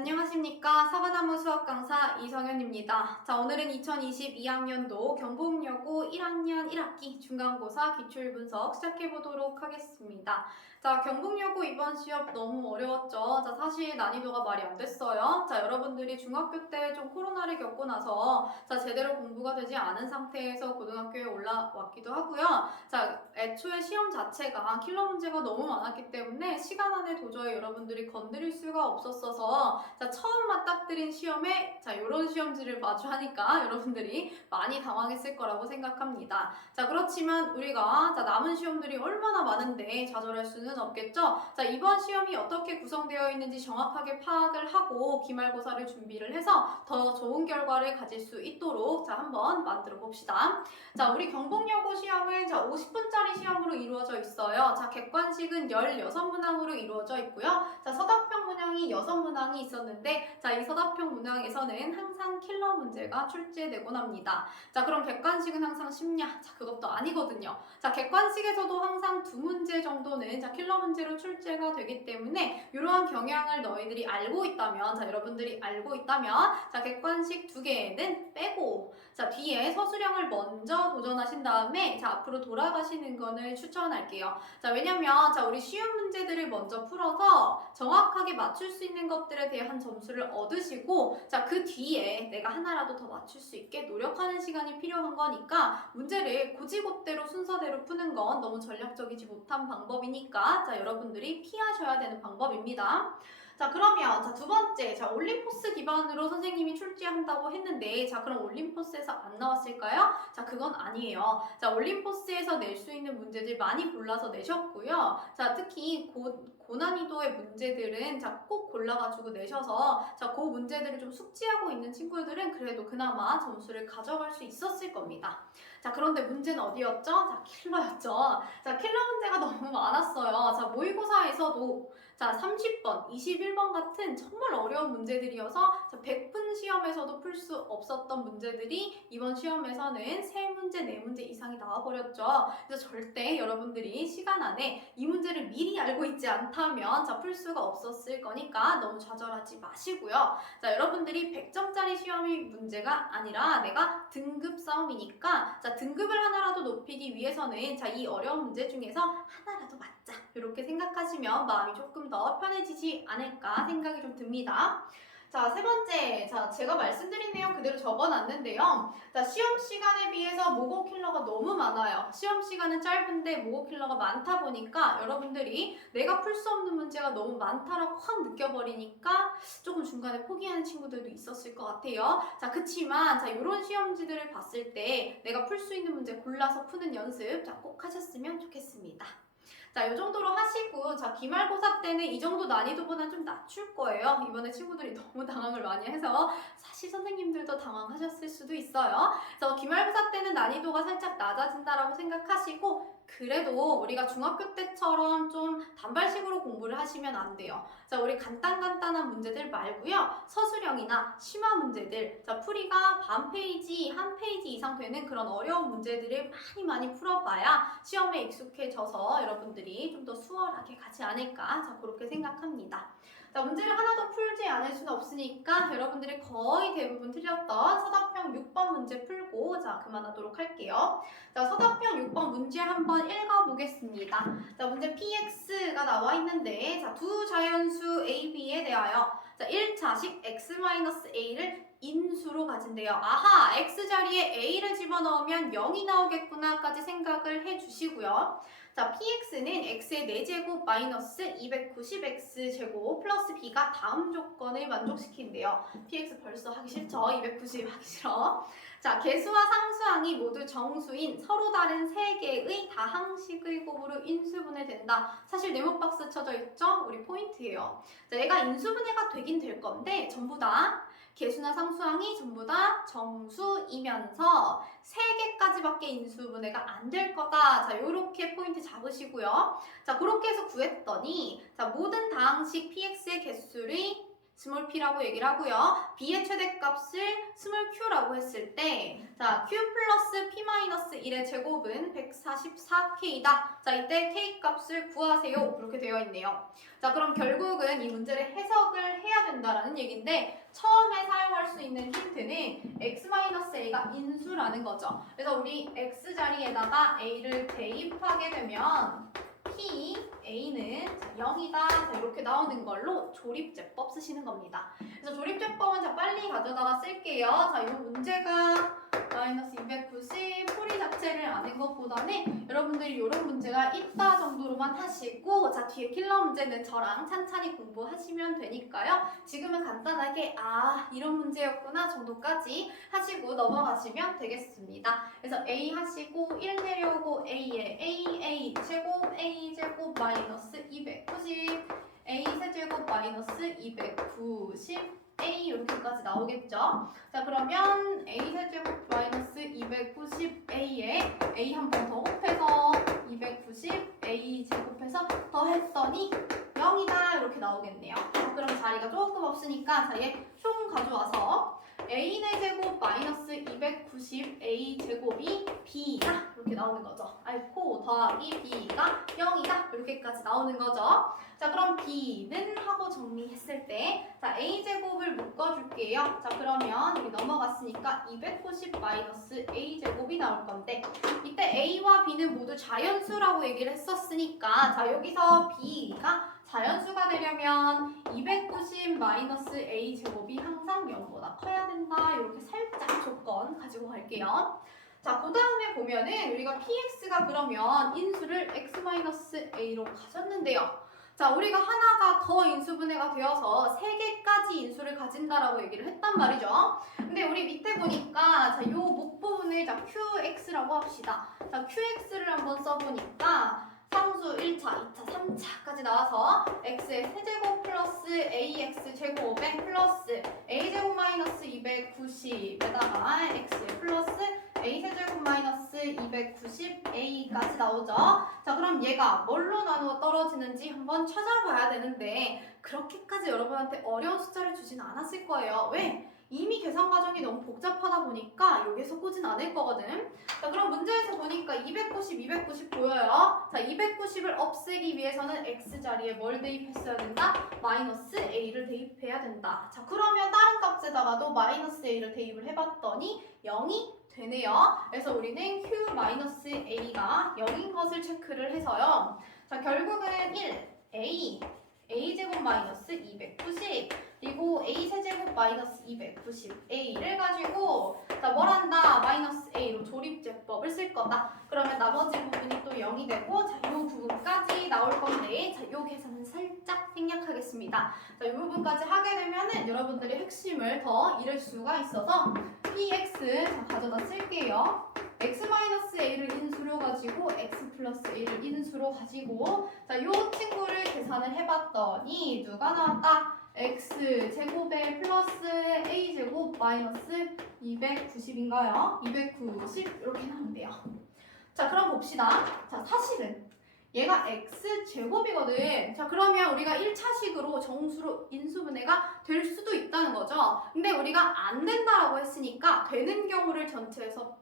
안녕하십니까. 사과나무 수학 강사 이성현입니다. 자, 오늘은 2022학년도 경북여고 1학년 1학기 중간고사 기출분석 시작해보도록 하겠습니다. 자, 경북여고 이번 시험 너무 어려웠죠. 자, 사실 난이도가 말이 안 됐어요. 자, 여러분들이 중학교 때 좀 코로나를 겪고 나서 제대로 공부가 되지 않은 상태에서 고등학교에 올라왔기도 하고요. 자, 애초에 시험 자체가 킬러 문제가 너무 많았기 때문에 시간 안에 도저히 여러분들이 건드릴 수가 없었어서 처음 맞닥뜨린 시험에 이런 시험지를 마주하니까 여러분들이 많이 당황했을 거라고 생각합니다. 자, 그렇지만 우리가 남은 시험들이 얼마나 많은데 좌절할 수는 없겠죠. 자, 이번 시험이 어떻게 구성되어 있는지 정확하게 파악을 하고 기말고사를 준비를 해서 더 좋은 결과를 가질 수 있도록 한번 만들어 봅시다. 자, 우리 경북여고 시험은 50분짜리 시험으로 이루어져 있어요. 자, 객관식은 16문항으로 이루어져 있고요. 자, 서답형 문항이 6문항이 있었는데 이 서답형 문항에서는 항상 킬러 문제가 출제되곤 합니다. 자, 그럼 객관식은 항상 쉽냐? 자, 그것도 아니거든요. 자, 객관식에서도 항상 2문제 정도는 킬러 문제로 출제가 되기 때문에 이러한 경향을 너희들이 알고 있다면, 여러분들이 알고 있다면 객관식 2개는 빼고 뒤에 서술형을 먼저 도전하신 다음에 앞으로 돌아가시는 거를 추천할게요. 자, 왜냐면 우리 쉬운 문제들을 먼저 풀어서 정확하게 맞출 수 있는 것들에 대한 점수를 얻으시고 그 뒤에 내가 하나라도 더 맞출 수 있게 노력하는 시간이 필요한 거니까 문제를 고지고대로 순서대로 푸는 건 너무 전략적이지 못한 방법이니까 여러분들이 피하셔야 되는 방법입니다. 자, 그러면 두 번째, 올림포스 기반으로 선생님이 출제한다고 했는데 그럼 올림포스에서 안 나왔을까요? 자, 그건 아니에요. 자, 올림포스에서 낼 수 있는 문제들 많이 골라서 내셨고요. 자, 특히 고난이도의 문제들은 꼭 골라가지고 내셔서 그 문제들을 좀 숙지하고 있는 친구들은 그래도 그나마 점수를 가져갈 수 있었을 겁니다. 자, 그런데 문제는 어디였죠? 자, 킬러였죠. 자, 킬러 문제가 너무 많았어요. 자, 모의고사에서도 30번, 21번 같은 정말 어려운 문제들이어서 100분 시험에서도 풀 수 없었던 문제들이 이번 시험에서는 3문제, 4문제 이상이 나와버렸죠. 그래서 절대 여러분들이 시간 안에 이 문제를 미리 알고 있지 않다면 풀 수가 없었을 거니까 너무 좌절하지 마시고요. 자, 여러분들이 100점짜리 시험이 문제가 아니라 내가 등급 싸움이니까 등급을 하나라도 높이기 위해서는 이 어려운 문제 중에서 하나라도 맞자 이렇게 생각하시면 마음이 조금 더 편해지지 않을까 생각이 좀 듭니다. 자, 세 번째, 제가 말씀드린 내용 그대로 적어놨는데요. 자, 시험 시간에 비해서 모고 킬러가 너무 많아요. 시험 시간은 짧은데 모고 킬러가 많다 보니까 여러분들이 내가 풀 수 없는 문제가 너무 많다라고 확 느껴버리니까 조금 중간에 포기하는 친구들도 있었을 것 같아요. 자, 그치만 이런 시험지들을 봤을 때 내가 풀 수 있는 문제 골라서 푸는 연습 꼭 하셨으면 좋겠습니다. 자, 이 정도로 하시고 기말고사 때는 이 정도 난이도보다는 좀 낮출 거예요. 이번에 친구들이 너무 당황을 많이 해서 사실 선생님들도 당황하셨을 수도 있어요. 그래서 기말고사 때는 난이도가 살짝 낮아진다라고 생각하시고 그래도 우리가 중학교 때처럼 좀 단발식으로 공부를 하시면 안 돼요. 자, 우리 간단한 문제들 말고요. 서술형이나 심화 문제들, 풀이가 반 페이지, 한 페이지 이상 되는 그런 어려운 문제들을 많이 풀어봐야 시험에 익숙해져서 여러분들이 좀 더 수월하게 가지 않을까 그렇게 생각합니다. 자, 문제를 하나도 풀지 않을 수는 없으니까 여러분들이 거의 대부분 틀렸던 서답형 6번 문제 풀고 그만하도록 할게요. 자, 서답형 6번 문제 한번 읽어보겠습니다. 자, 문제 px가 나와 있는데 두 자연수 a, b에 대하여 1차식 x-a를 인수로 가진대요. 아하, x자리에 a를 집어넣으면 0이 나오겠구나까지 생각을 해주시고요. 자, px는 x의 4제곱 마이너스 290x 제곱 플러스 b가 다음 조건을 만족시킨대요. px 벌써 하기 싫죠? 290 하기 싫어. 자, 개수와 상수항이 모두 정수인 서로 다른 3개의 다항식의 곱으로 인수분해 된다. 사실 네모 박스 쳐져 있죠? 우리 포인트예요. 자, 얘가 인수분해가 되긴 될 건데 전부 다 개수나 상수항이 전부 다 정수이면서 3개까지밖에 인수분해가 안 될 거다. 자, 요렇게 포인트 잡으시고요. 자, 그렇게 해서 구했더니 모든 다항식 px의 개수를 스몰 p라고 얘기를 하고요. b의 최대값을 스몰 q라고 했을 때, 자, q 플러스 p 마이너스 1의 제곱은 144k다. 자, 이때 k 값을 구하세요. 이렇게 되어 있네요. 자, 그럼 결국은 이 문제를 해석을 해야 된다라는 얘기인데, 처음에 사용할 수 있는 힌트는 x-a가 인수라는 거죠. 그래서 우리 x 자리에다가 a를 대입하게 되면 p a는 0이다. 자, 이렇게 나오는 걸로 조립제법 쓰시는 겁니다. 그래서 조립제법은 자 빨리 가져다가 쓸게요. 자, 이 문제가 마이너스 290 풀이 자체를 아는 것보다는 여러분들이 이런 문제가 있다 정도로만 하시고, 자, 뒤에 킬러 문제는 저랑 찬찬히 공부하시면 되니까요. 지금은 간단하게 이런 문제였구나 정도까지 하시고 넘어가시면 되겠습니다. 그래서 A 하시고 1 내려오고 A에 A 제곱 마이너스 290 A 세제곱 마이너스 290 A 이렇게까지 나오겠죠. 자, 그러면 A 세제곱 마이너스 290 A에 A 한 번 더 곱해서 290 A 제곱해서 더했더니 0이다 이렇게 나오겠네요. 자, 그럼 자리가 조금 없으니까 자리에 총 가져와서 A의 제곱 마이너스 290 A 제곱이 B다 이렇게 나오는 거죠. 아이코 더하기 B가 0이다 이렇게까지 나오는 거죠. 자, 그럼 B는 하고 정리했을 때, 자, A 제곱을 묶어줄게요. 자, 그러면 여기 넘어갔으니까 290 마이너스 A 제곱이 나올 건데, 이때 A와 B는 모두 자연수라고 얘기를 했었으니까, 자, 여기서 B가 자연수가 되려면 290 마이너스 A 제곱이 항상 0보다 커야 된다. 이렇게 살짝 조건 가지고 갈게요. 자, 그 다음에 보면은 우리가 px가 그러면 인수를 x-a로 가졌는데요. 자, 우리가 하나가 더 인수분해가 되어서 3개까지 인수를 가진다라고 얘기를 했단 말이죠. 근데 우리 밑에 보니까 자, 요 목 부분을 자, qx라고 합시다. 자, qx를 한번 써보니까 상수 1차, 2차, 3차까지 나와서 x의 세제곱 플러스 ax 제곱에 플러스 a제곱 마이너스 290에다가 x의 플러스 a 세제곱 마이너스 290a까지 나오죠. 자, 그럼 얘가 뭘로 나누어 떨어지는지 한번 찾아봐야 되는데 그렇게까지 여러분한테 어려운 숫자를 주진 않았을 거예요. 왜? 이미 계산 과정이 너무 복잡하다 보니까 여기서 꼬진 않을 거거든. 자, 그럼 문제에서 보니까 290 보여요. 자, 290을 없애기 위해서는 x자리에 뭘 대입했어야 된다? 마이너스 a를 대입해야 된다. 자, 그러면 다른 값에다가도 마이너스 a를 대입을 해봤더니 0이 되네요. 그래서 우리는 q-a가 0인 것을 체크를 해서요. 자, 결국은 1, a 제곱 마이너스 290 그리고 a 세제곱 마이너스 290a를 가지고 자, 뭘 한다? 마이너스 a로 조립제법을 쓸 거다. 그러면 나머지 부분이 또 0이 되고 자, 이 부분까지 나올 건데 자, 이 계산은 살짝 생략하겠습니다. 자, 이 부분까지 하게 되면은 여러분들이 핵심을 더 잃을 수가 있어서 px 자, 가져다 쓸게요. x-a를 인수로 가지고 x 플러스 a를 인수로 가지고 자, 요 친구를 계산을 해봤더니 누가 나왔다? x 제곱에 플러스 a 제곱 마이너스 290인가요? 290 이렇게 나온대요. 자, 그럼 봅시다. 자, 사실은 얘가 x 제곱이거든. 자, 그러면 우리가 1차식으로 정수로 인수분해가 될 수도 있다는 거죠. 근데 우리가 안 된다라고 했으니까 되는 경우를 전체에서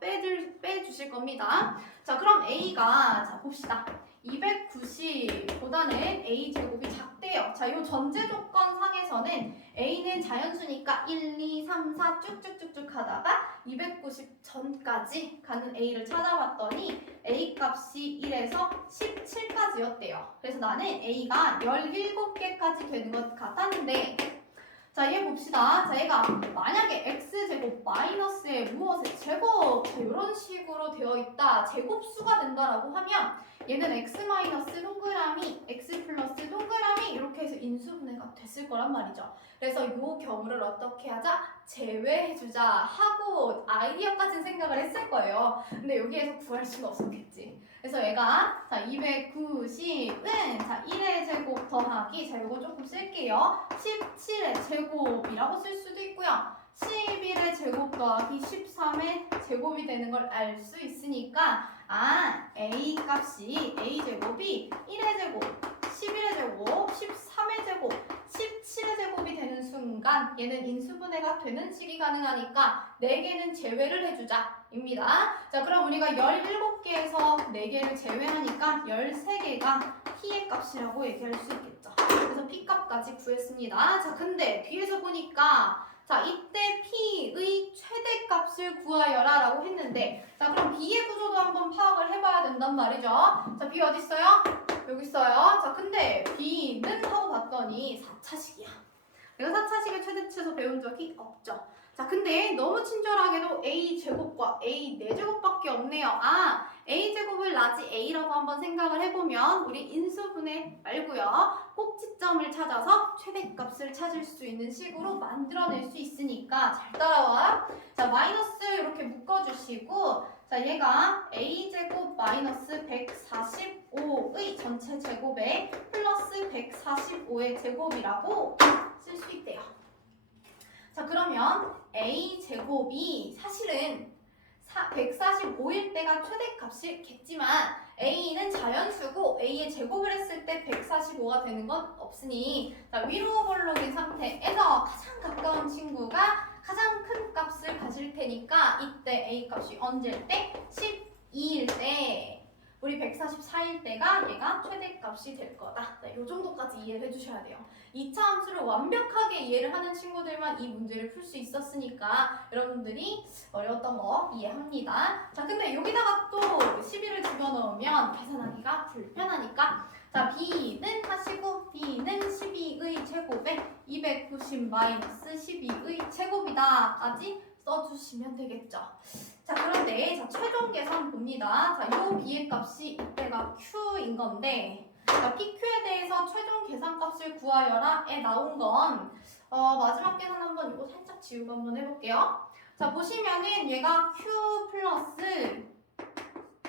빼주실 겁니다. 자, 그럼 a가 자, 봅시다. 290보다는 a 제곱이 작대요. 자, 이 전제 조건 상에서는 a는 자연수니까 1, 2, 3, 4 쭉쭉쭉쭉 하다가 290 전까지 가는 a를 찾아봤더니 a 값이 1에서 17까지였대요. 그래서 나는 a가 17개까지 되는 것 같았는데 자, 얘 봅시다. 자, 얘가 만약에 x제곱 마이너스에 무엇의 제곱 자, 이런 식으로 되어 있다. 제곱수가 된다라고 하면 얘는 x 마이너스 동그라미 x 플러스 동그라미 이렇게 해서 인수분해가 됐을 거란 말이죠. 그래서 이 경우를 어떻게 하자? 제외해주자 하고 아이디어까지는 생각을 했을 거예요. 근데 여기에서 구할 수는 없었겠지. 그래서 얘가 자 290은 자 1의 제곱 더하기 자 이거 조금 쓸게요. 17의 제곱이라고 쓸 수도 있고요. 11의 제곱 더하기 13의 제곱이 되는 걸 알 수 있으니까 a 값이 a 제곱이 1의 제곱 11의 제곱 13의 제곱 17의 제곱이 되는 순간 얘는 인수분해가 되는 식이 가능하니까 4개는 제외를 해주자 입니다. 자, 그럼 우리가 17개에서 4개를 제외하니까 13개가 p의 값이라고 얘기할 수 있겠죠. 그래서 p 값까지 구했습니다. 자, 근데 뒤에서 보니까 자, 이때 p의 최대값을 구하여라 라고 했는데 자, 그럼 b의 구조도 한번 파악을 해봐야 된단 말이죠. 자, b 어디 있어요? 여기 있어요. 자, 근데 b는 하고 봤더니 4차식이야. 내가 4차식의 최대치에서 배운 적이 없죠. 자, 근데 너무 친절하게도 a제곱과 a 4제곱밖에 없네요. 아, a제곱을 라지 a라고 한번 생각을 해보면 우리 인수분해 말고요. 꼭지점을 찾아서 최대값을 찾을 수 있는 식으로 만들어낼 수 있으니까 잘 따라와. 자, 마이너스 이렇게 묶어주시고 자, 얘가 a제곱 마이너스 145의 전체 제곱에 플러스 145의 제곱이라고 쓸 수 있대요. 자, 그러면 a제곱이 사실은 145일 때가 최대값이겠지만 a는 자연수고 a의 제곱을 했을 때 145가 되는 건 없으니 자, 위로 볼록인 상태에서 가장 가까운 친구가 가장 큰 값을 가질 테니까 이때 a 값이 언제일 때? 12일 때 우리 144일 때가 얘가 최대값이 될 거다. 이 정도까지 이해를 해주셔야 돼요. 2차 함수를 완벽하게 이해를 하는 친구들만 이 문제를 풀 수 있었으니까 여러분들이 어려웠던 거 이해합니다. 자, 근데 여기다가 또 11을 집어넣으면 계산하기가 불편하니까 자, b는 하시고 b는 12의 제곱에 290 마이너스 12의 제곱이다 까지 써주시면 되겠죠. 자, 그런데 자, 최종 계산 봅니다. 자, 요 b의 값이 이때가 q인 건데 자, pq에 대해서 최종 계산값을 구하여라에 나온 건 마지막 계산 한번 이거 살짝 지우고 한번 해볼게요. 자, 보시면은 얘가 q 플러스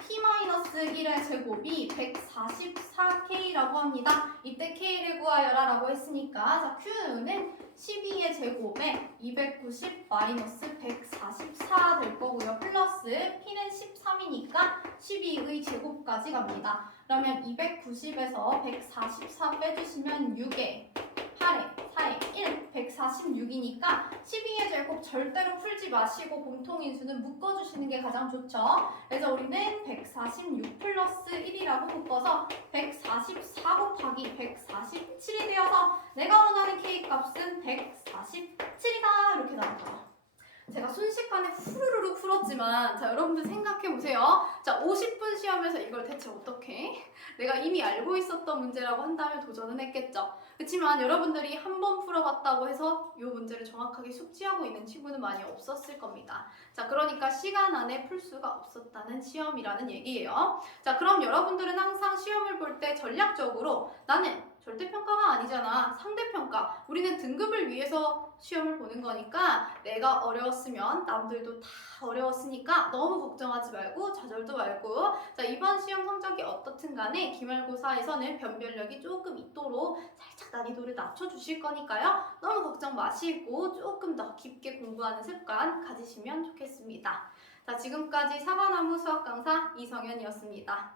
p-1의 제곱이 144k라고 합니다. 이때 k를 구하여라 라고 했으니까 자, q는 12의 제곱에 290 마이너스 144 될 거고요. 플러스 p는 13이니까 12의 제곱까지 갑니다. 그러면 290에서 144 빼주시면 6에 8에 4에 1, 146이니까 12의 제곱 절대로 풀지 마시고 공통인수는 묶어주시는 게 가장 좋죠. 그래서 우리는 146 플러스 1이라고 묶어서 144 곱하기 147이 되어서 내가 원하는 K값은 147이다 이렇게 나왔죠. 제가 순식간에 후루룩 풀었지만 자, 여러분들 생각해보세요. 자, 50분 시험에서 이걸 대체 어떻게 내가 이미 알고 있었던 문제라고 한다면 도전은 했겠죠. 그렇지만 여러분들이 한 번 풀어봤다고 해서 이 문제를 정확하게 숙지하고 있는 친구는 많이 없었을 겁니다. 자, 그러니까 시간 안에 풀 수가 없었다는 시험이라는 얘기예요. 자, 그럼 여러분들은 항상 시험을 볼 때 전략적으로 나는 절대평가가 아니잖아. 상대평가. 우리는 등급을 위해서 시험을 보는 거니까 내가 어려웠으면 남들도 다 어려웠으니까 너무 걱정하지 말고 좌절도 말고 자, 이번 시험 성적이 어떻든 간에 기말고사에서는 변별력이 조금 있도록 살짝 난이도를 낮춰주실 거니까요. 너무 걱정 마시고 조금 더 깊게 공부하는 습관 가지시면 좋겠습니다. 자, 지금까지 사과나무 수학 강사 이성현이었습니다.